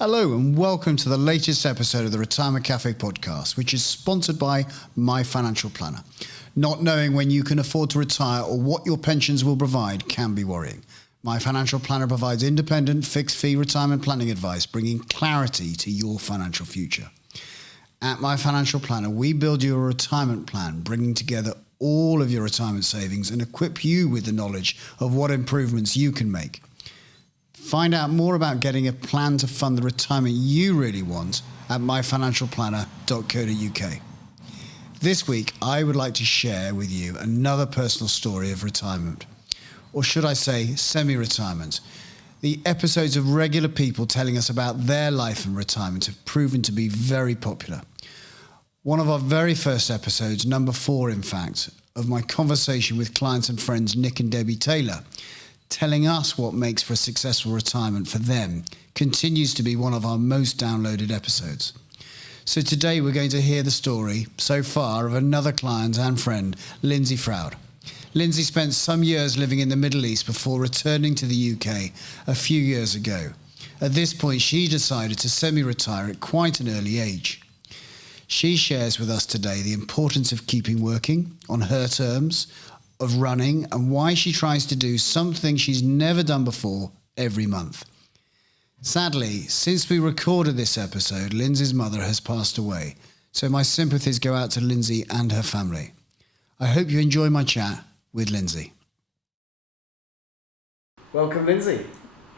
Hello and welcome to the latest episode of the Retirement Cafe podcast, which is sponsored by My Financial Planner. Not knowing when you can afford to retire or what your pensions will provide can be worrying. My Financial Planner provides independent, fixed-fee retirement planning advice, bringing clarity to your financial future. At My Financial Planner, we build you a retirement plan, bringing together all of your retirement savings and equip you with the knowledge of what improvements you can make. Find out more about getting a plan to fund the retirement you really want at myfinancialplanner.co.uk. This week, I would like to share with you another personal story of retirement, or should I say semi-retirement. The episodes of regular people telling us about their life and retirement have proven to be very popular. One of our very first episodes, number 4 in fact, of my conversation with clients and friends Nick and Debbie Taylor, telling us what makes for a successful retirement for them, continues to be one of our most downloaded episodes. So today we're going to hear the story, so far, of another client and friend, Lindsey Froud. Lindsey spent some years living in the Middle East before returning to the UK a few years ago. At this point, she decided to semi-retire at quite an early age. She shares with us today the importance of keeping working on her terms, of running, and why she tries to do something she's never done before every month. Sadly, since we recorded this episode, Lindsey's mother has passed away, so my sympathies go out to Lindsey and her family. I hope you enjoy my chat with Lindsey. Welcome, Lindsey.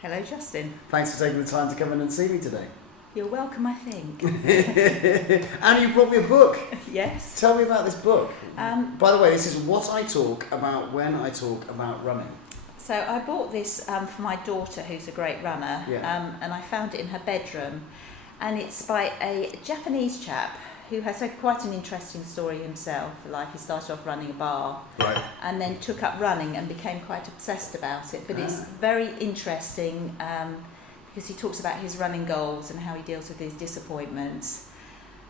Hello, Justin. Thanks for taking the time to come in and see me today. You're welcome, I think. And you brought me a book. Yes. Tell me about this book. By the way, this is what I talk about when I talk about running. So I bought this for my daughter, who's a great runner, and I found it in her bedroom. And it's by a Japanese chap who has quite an interesting story himself. Like, he started off running a bar, right, and then took up running and became quite obsessed about it. But it's very interesting because he talks about his running goals and how he deals with his disappointments.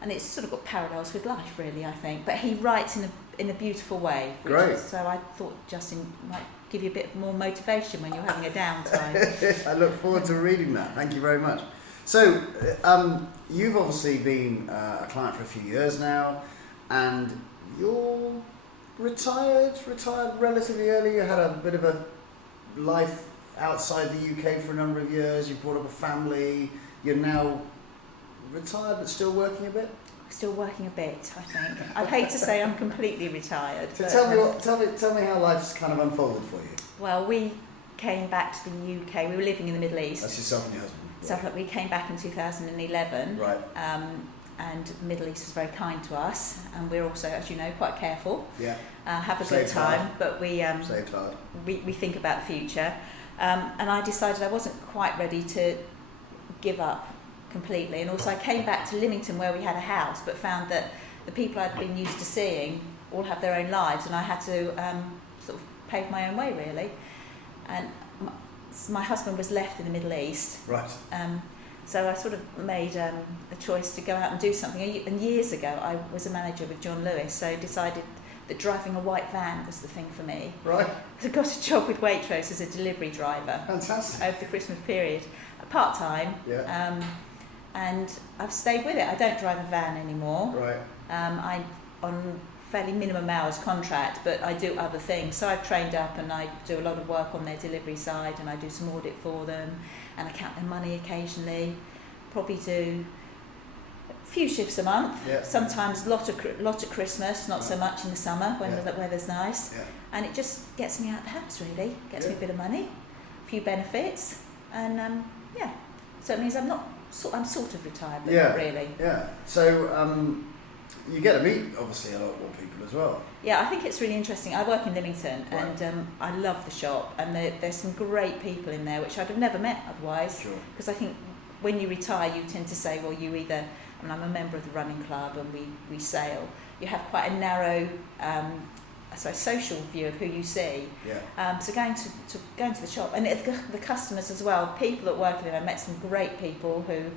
And it's sort of got parallels with life, really, I think. But he writes in a beautiful way. Great. So I thought Justin might give you a bit more motivation when you're having a downtime. I look forward to reading that. Thank you very much. So, you've obviously been a client for a few years now, and you're retired relatively early. You had a bit of a life outside the UK for a number of years. You brought up a family. You're now retired but still working a bit? Still working a bit, I think. I'd hate to say I'm completely retired. So tell me how life's kind of unfolded for you. Well, we came back to the UK. We were living in the Middle East. That's yourself and your husband. So we came back in 2011. Right. And the Middle East was very kind to us, and we're also, as you know, quite careful. Yeah. Have a good time, but we saved hard. We think about the future. And I decided I wasn't quite ready to give up completely, and also I came back to Lymington where we had a house, but found that the people I'd been used to seeing all have their own lives, and I had to sort of pave my own way, really. And my husband was left in the Middle East, right? So I sort of made a choice to go out and do something. And years ago I was a manager with John Lewis, so decided that driving a white van was the thing for me. Right. So I got a job with Waitrose as a delivery driver. Fantastic. Over the Christmas period, part-time. Yeah. And I've stayed with it. I don't drive a van anymore. Right. I'm on fairly minimum hours contract, but I do other things. So I've trained up and I do a lot of work on their delivery side, and I do some audit for them, and I count their money occasionally. Probably do a few shifts a month. Yeah. Sometimes lot at Christmas, not so much in the summer when the weather's nice. Yeah. And it just gets me out of the house, really. Gets me a bit of money, a few benefits, and so it means I'm sort of retired, but not really. Yeah. So you get to meet obviously a lot more people as well. Yeah, I think it's really interesting. I work in Lymington, and I love the shop, and there's some great people in there which I'd have never met otherwise. Sure. Because I think when you retire, you tend to say, well, you either, and I'm a member of the running club, and we sail. You have quite a narrow social view of who you see. Yeah. So going to the shop, and the customers as well, people that work there. I met some great people who would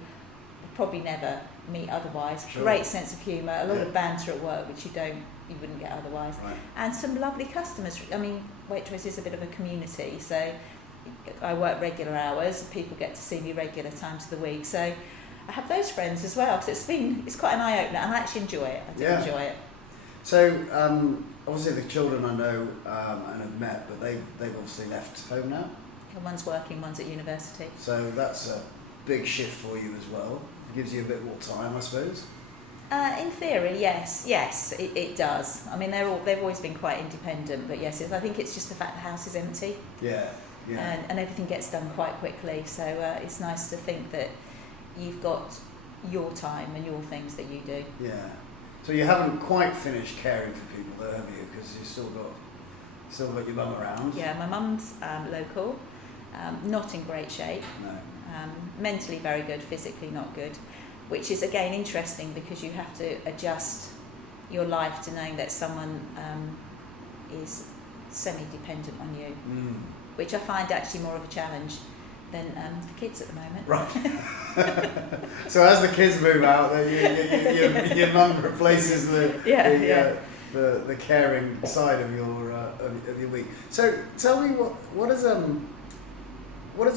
probably never meet otherwise. Sure. Great sense of humour, a lot of banter at work, which you wouldn't get otherwise. Right. And some lovely customers. I mean, Waitrose is a bit of a community, so I work regular hours. People get to see me regular times of the week. So I have those friends as well. So it's quite an eye opener, and I actually enjoy it. I do enjoy it. So obviously the children I know and have met, but they've obviously left home now. One's working, one's at university. So that's a big shift for you as well. It gives you a bit more time, I suppose. In theory, yes, it does. I mean, they've always been quite independent, but yes, I think it's just the fact the house is empty. Yeah. And everything gets done quite quickly. So it's nice to think that you've got your time and your things that you do. Yeah. So you haven't quite finished caring for people, though, have you? Because you've still got your mum around. Yeah, my mum's local, not in great shape. No. Mentally very good, physically not good. Which is again interesting because you have to adjust your life to knowing that someone is semi-dependent on you, which I find actually more of a challenge than the kids at the moment. Right. So as the kids move out, then your mum replaces the caring side of your week. So tell me what does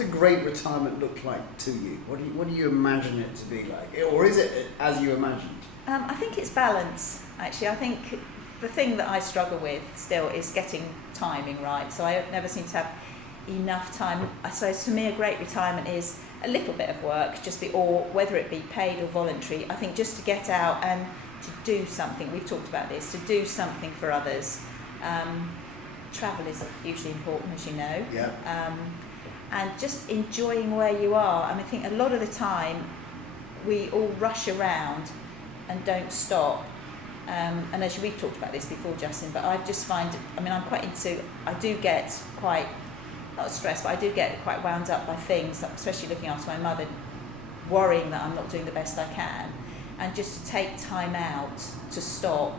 a great retirement look like to you? What do you imagine it to be like? Or is it as you imagined? I think it's balance, actually. I think the thing that I struggle with still is getting timing right. So I never seem to have enough time. I suppose for me a great retirement is a little bit of work, or whether it be paid or voluntary. I think just to get out and to do something. We've talked about this, to do something for others. Travel is hugely important, as you know. Yeah. And just enjoying where you are. I think a lot of the time we all rush around and don't stop. And as we've talked about this before, Justin, but I just find, I do get quite, not stressed, but I do get quite wound up by things, especially looking after my mother, worrying that I'm not doing the best I can. And just to take time out to stop,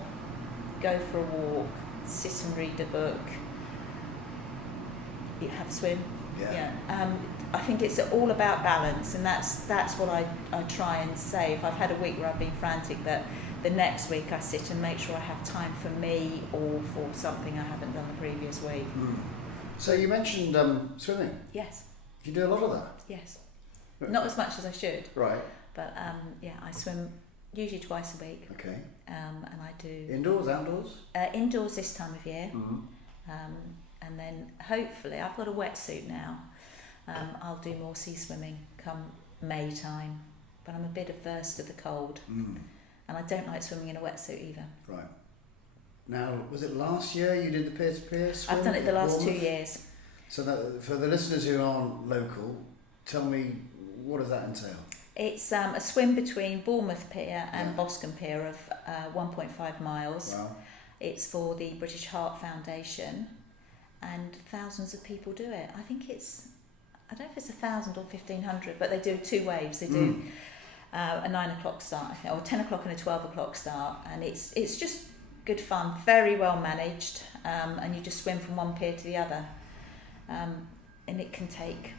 go for a walk, sit and read a book, have a swim. Yeah. I think it's all about balance, and that's what I try and say. If I've had a week where I've been frantic, that the next week I sit and make sure I have time for me or for something I haven't done the previous week. So you mentioned swimming. Yes. You do a lot of that? Yes. Not as much as I should. Right. But I swim usually twice a week. Okay. And I do... Indoors, outdoors? Indoors this time of year. Mm-hmm. And then hopefully, I've got a wetsuit now, I'll do more sea swimming come May time, but I'm a bit averse to the cold, and I don't like swimming in a wetsuit either. Right. Now, was it last year you did the peer-to-peer swim? I've done it the last 2 years. So that, for the listeners who aren't local, tell me, what does that entail? It's a swim between Bournemouth Pier and Boscombe Pier of 1.5 miles. Wow. It's for the British Heart Foundation, and thousands of people do it. I think I don't know if it's 1,000 or 1,500, but they do 2 waves. They do a 9 o'clock start, or 10 o'clock and a 12 o'clock start, and it's just good fun, very well managed, and you just swim from one pier to the other, and it can take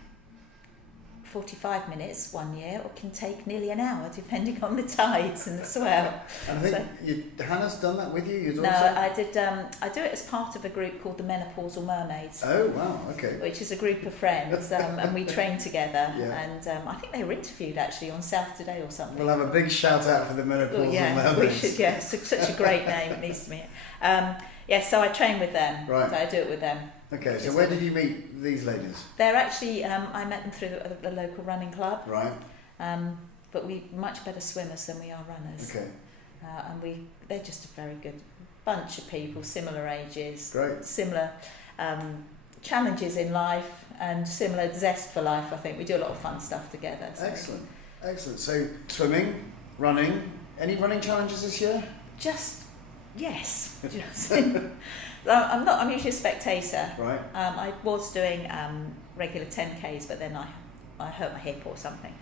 45 minutes one year, or can take nearly an hour, depending on the tides and the swell. And I think Hannah's done that with you? No, I did. I do it as part of a group called the Menopausal Mermaids. Oh, wow, okay. Which is a group of friends, and we train together. Yeah. And I think they were interviewed actually on South Today or something. We'll have a big shout out for the Menopausal Mermaids. We should. Yeah, such a great name. It needs to be. So I train with them. Right. So I do it with them. Okay, so where did you meet these ladies? They're actually, I met them through the local running club. Right. But we're much better swimmers than we are runners. Okay. And they're just a very good bunch of people, similar ages, Great. Similar challenges in life, and similar zest for life. I think we do a lot of fun stuff together. So. Excellent. So swimming, running, any running challenges this year? Yes. I'm usually a spectator. Right. I was doing regular 10Ks, but then I hurt my hip or something.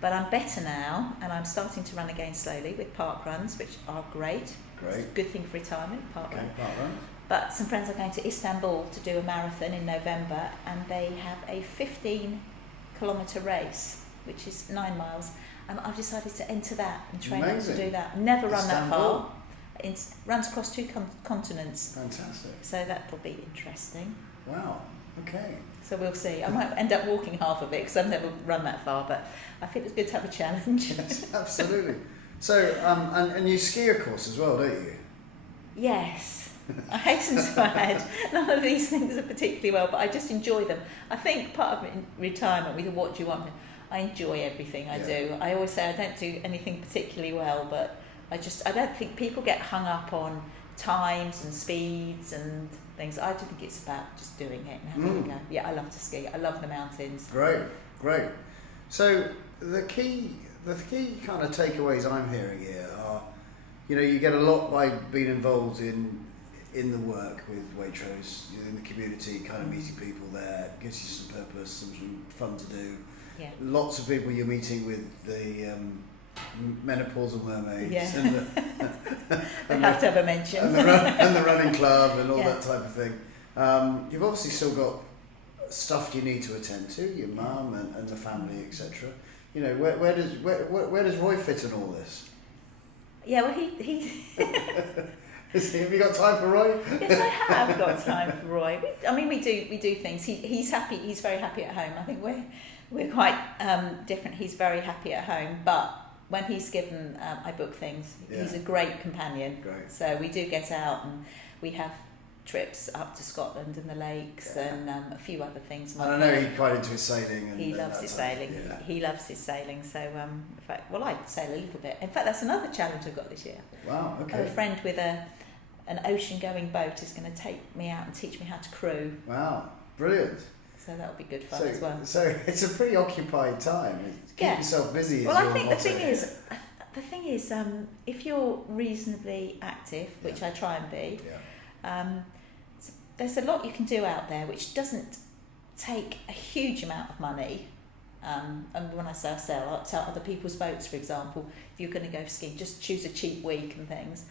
But I'm better now, and I'm starting to run again slowly with park runs, which are great. Great. It's a good thing for retirement, park run. Park run. But some friends are going to Istanbul to do a marathon in November, and they have a 15-kilometre race, which is 9 miles. And I've decided to enter that and train up to do that. Never run that far. It runs across 2 continents. Fantastic. So that will be interesting. Wow. Okay. So we'll see. I might end up walking half of it because I've never run that far, but I think it's good to have a challenge. Yes, absolutely. So, and you ski, of course, as well, don't you? Yes. I hasten to add, none of these things are particularly well, but I just enjoy them. I think part of retirement, with what do you want, I enjoy everything I do. I always say I don't do anything particularly well, but I don't think people get hung up on times and speeds and things. I just think it's about just doing it and having a go. Yeah, I love to ski. I love the mountains. Great. So the key kind of takeaways I'm hearing here are, you get a lot by being involved in the work with Waitrose, in the community, kind of meeting people there, gives you some purpose, something fun to do. Yeah. Lots of people you're meeting with the menopausal mermaids, and they have to have a mention, and the running club and all that type of thing. You've obviously still got stuff you need to attend to, your mum and the family, etc. Where does Roy fit in all this? Yeah, well, he Have you got time for Roy? Yes, I have got time for Roy. We do things. He's happy. He's very happy at home. I think we're quite different. He's very happy at home, but when he's given, I book things. He's a great companion. Great. So we do get out and we have trips up to Scotland and the lakes and a few other things. And I know he's quite into his sailing. He loves his sailing. He loves his sailing. So in fact, I sail a little bit. In fact, that's another challenge I've got this year. Wow. Okay. I have a friend with an ocean-going boat is going to take me out and teach me how to crew. Wow, brilliant. So that'll be good fun as well. So it's a pretty occupied time. Keep yourself busy. Well, I think the thing is, if you're reasonably active, which I try and be, there's a lot you can do out there which doesn't take a huge amount of money. And when I say I'll sell other people's boats, for example, if you're going to go skiing, just choose a cheap week and things.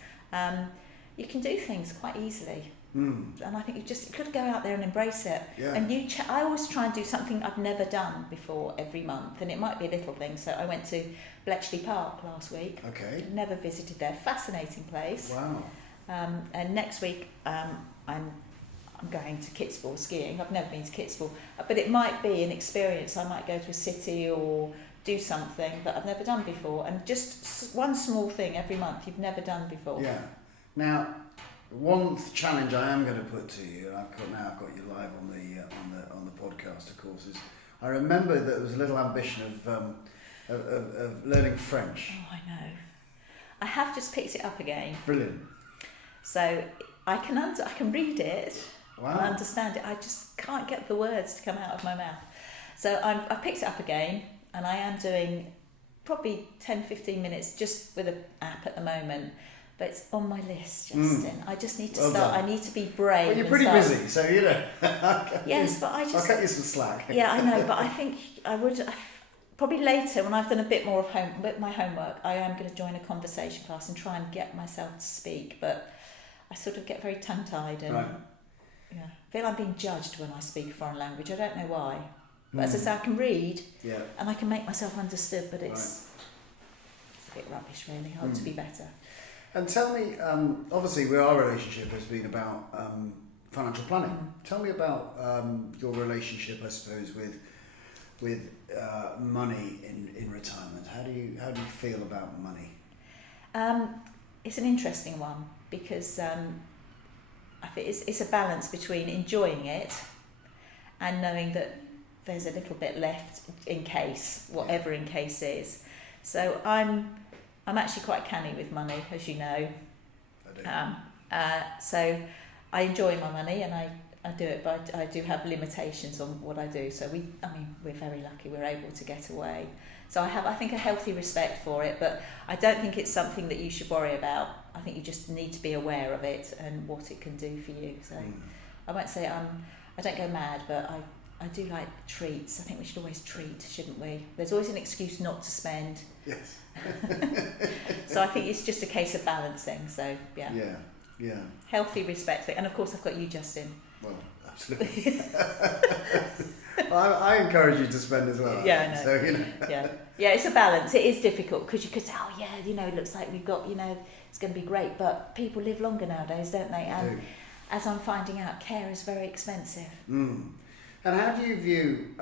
You can do things quite easily. And I think you've got to go out there and embrace it. Yeah. And I always try and do something I've never done before every month, and it might be a little thing. So I went to Bletchley Park last week. Okay. Never visited there. Fascinating place. Wow. And next week I'm going to Kitsball skiing. I've never been to Kitsball, but it might be an experience. I might go to a city or do something that I've never done before, and just one small thing every month you've never done before. Yeah. Now, one challenge I am going to put to you, and I've got you live on the podcast, of course, is I remember that there was a little ambition of learning French. Oh, I know. I have just picked it up again. Brilliant. So I can read it. Wow. I understand it. I just can't get the words to come out of my mouth. So I picked it up again, and I am doing probably 10-15 minutes just with an app at the moment. But it's on my list, Justin. I just need to start. Done. I need to be brave. Well, you're pretty busy, so Yes, but I'll cut you some slack. Yeah, I know, but I think I would probably later when I've done a bit more of my homework. I am going to join a conversation class and try and get myself to speak. But I sort of get very tongue-tied and I feel I'm being judged when I speak a foreign language. I don't know why, but as I say, I can read and I can make myself understood. But it's a bit rubbish, really. I ought to be better. And tell me, obviously, our relationship has been about financial planning. Tell me about your relationship, I suppose, with money in retirement. How do you feel about money? It's an interesting one because I think it's a balance between enjoying it and knowing that there's a little bit left in case, whatever in case is. So I'm actually quite canny with money, as you know. I do. So I enjoy my money and I do it, but I do have limitations on what I do. So we're very lucky we're able to get away. So I have, I think, a healthy respect for it, but I don't think it's something that you should worry about. I think you just need to be aware of it and what it can do for you. So I won't say I don't go mad, but I do like treats. I think we should always treat, shouldn't we? There's always an excuse not to spend. Yes. So I think it's just a case of balancing. So yeah. Healthy respect for it. And of course I've got you, Justin. Well, absolutely. I encourage you to spend as well. Yeah, I know. So, Yeah, it's a balance. It is difficult because you could say, it looks like we've got, it's going to be great. But people live longer nowadays, don't they? And as I'm finding out, care is very expensive. And how do you view,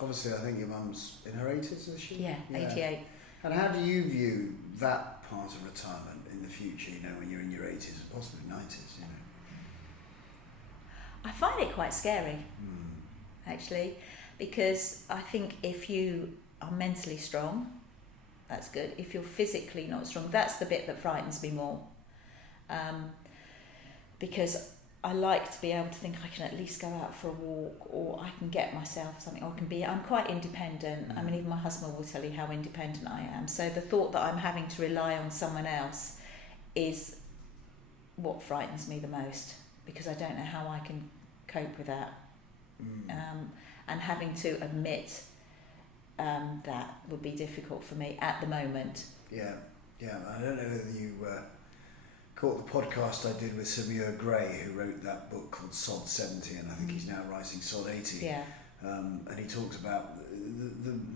obviously I think your mum's in her 80s, is she? Yeah, 88. And how do you view that part of retirement in the future, when you're in your 80s, possibly 90s, I find it quite scary, actually, because I think if you are mentally strong, that's good. If you're physically not strong, that's the bit that frightens me more. Because I like to be able to think I can at least go out for a walk, or I can get myself something, or I'm quite independent. I mean, even my husband will tell you how independent I am. So the thought that I'm having to rely on someone else is what frightens me the most, because I don't know how I can cope with that. And having to admit that would be difficult for me at the moment. Yeah. I don't know whether you caught the podcast I did with Samuel Gray, who wrote that book called Sod 70, and I think he's now writing Sod 80. Yeah. And he talks about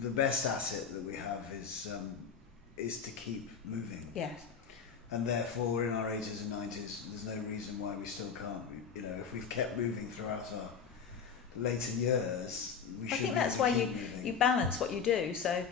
the best asset that we have is to keep moving. Yes. And therefore, in our 80s and 90s, there's no reason why we still can't. If we've kept moving throughout our later years, we should. I think that's why you balance what you do. So,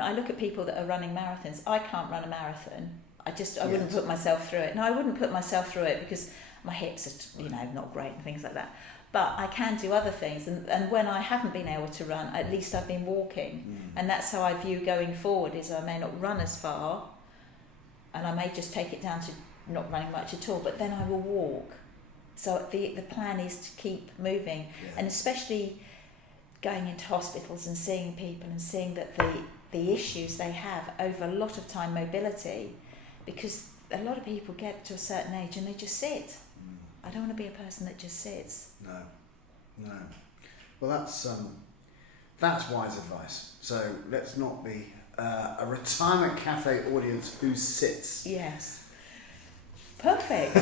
I look at people that are running marathons. I can't run a marathon. I wouldn't put myself through it. No, I wouldn't put myself through it because my hips are, not great and things like that. But I can do other things. And when I haven't been able to run, at least I've been walking. And that's how I view going forward, is I may not run as far, and I may just take it down to not running much at all, but then I will walk. So the plan is to keep moving, and especially going into hospitals and seeing people and seeing that the issues they have over a lot of time, mobility, because a lot of people get to a certain age and they just sit. I don't want to be a person that just sits. No. Well, that's wise advice. So let's not be a retirement cafe audience who sits. Yes. Perfect.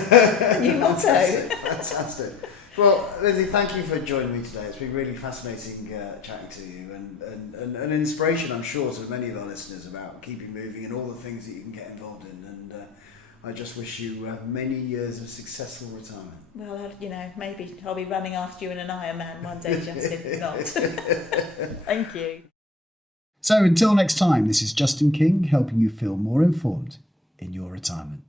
New motto. Fantastic. Well, Lindsey, thank you for joining me today. It's been really fascinating chatting to you, and an inspiration, I'm sure, to many of our listeners about keeping moving and all the things that you can get involved in. And I just wish you many years of successful retirement. Well, maybe I'll be running after you in an Ironman one day, Justin. Not. Thank you. So until next time, this is Justin King helping you feel more informed in your retirement.